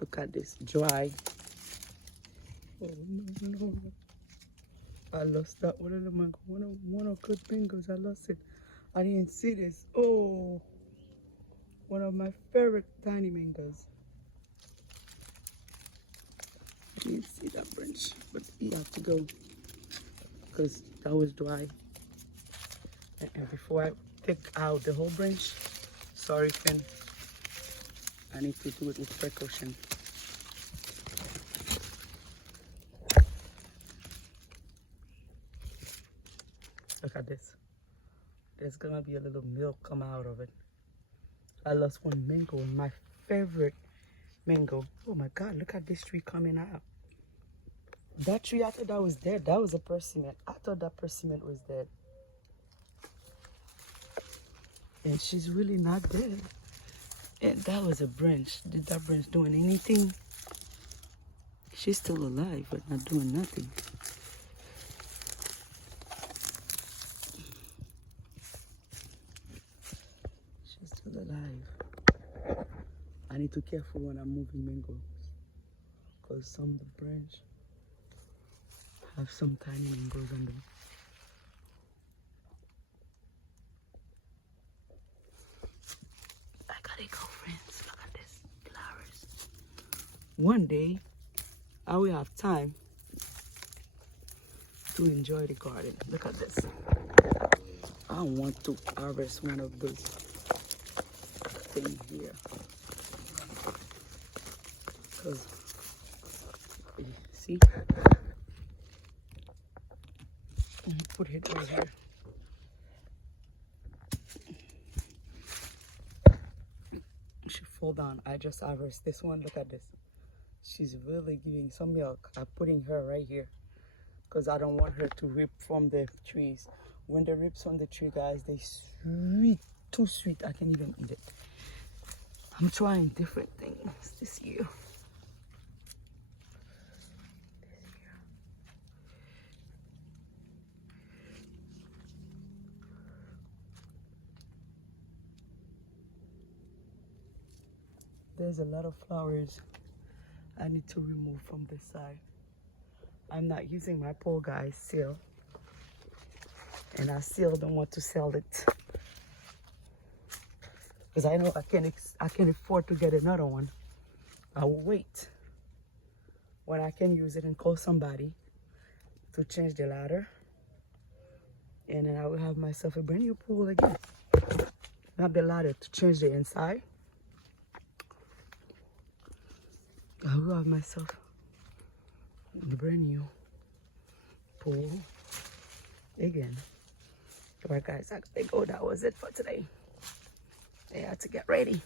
Look at this, dry. Oh no. I lost that one of the mango. One of good mangoes. I lost it. I didn't see this. Oh, one of my favorite tiny mangoes. I didn't see that branch, but you have to go because that was dry. And before I take out the whole branch, sorry, friend, I need to do it with precaution. Look at this. There's gonna be a little milk come out of it. I lost one mango, my favorite mango. Oh my God, look at this tree coming out. That tree, I thought that was dead. That was a persimmon. I thought that persimmon was dead. And she's really not dead. And that was a branch. Did that branch doing anything? She's still alive, but not doing nothing. She's still alive. I need to be careful when I'm moving mangoes, because some of the branch have some tiny mangoes on them. I gotta go, friends. Look at this flowers. One day, I will have time to enjoy the garden. Look at this. I want to harvest one of those things here. Because, see? Let me put it right here. She fall down. I just harvest this one. Look at this. She's really giving some milk. I'm putting her right here because I don't want her to rip from the trees. When they rip from the tree, guys, they sweet, too sweet. I can't even eat it. I'm trying different things this year. There's a lot of flowers I need to remove from this side. I'm not using my pole, guys, still. And I still don't want to sell it. Because I know I can afford to get another one. I will wait when I can use it and call somebody to change the ladder. And then I will have myself a brand new pool again. I have the ladder to change the inside. I will have myself a brand new pool again. Alright guys, I gotta go. That was it for today. I had to get ready.